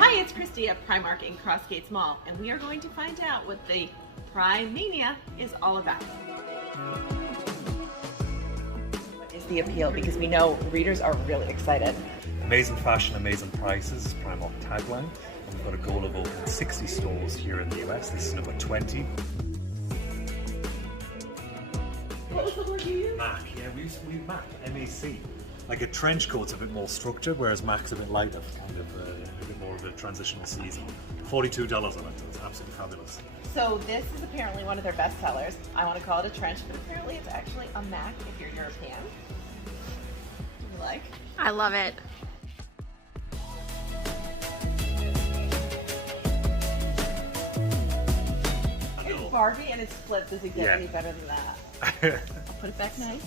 Hi, it's Christy at Primark in Crossgates Mall, and we are going to find out what the Prime Mania is all about. What is the appeal? Because we know readers are really excited. Amazing fashion, amazing prices is Primark tagline. And we've got a goal of opening 60 stores here in the US. This is number 20. What was the word you used? Mac, yeah, we use Mac, M-A-C. Like a trench coat's a bit more structured, whereas Mac's a bit lighter, kind of a bit more of a transitional season. $42 on it, so it's absolutely fabulous. So this is apparently one of their best sellers. I want to call it a trench, but apparently it's actually a Mac if you're European. You like? I love it. I know. It's Barbie and it's split. Does it get Yeah. any better than that? I'll put it back nice.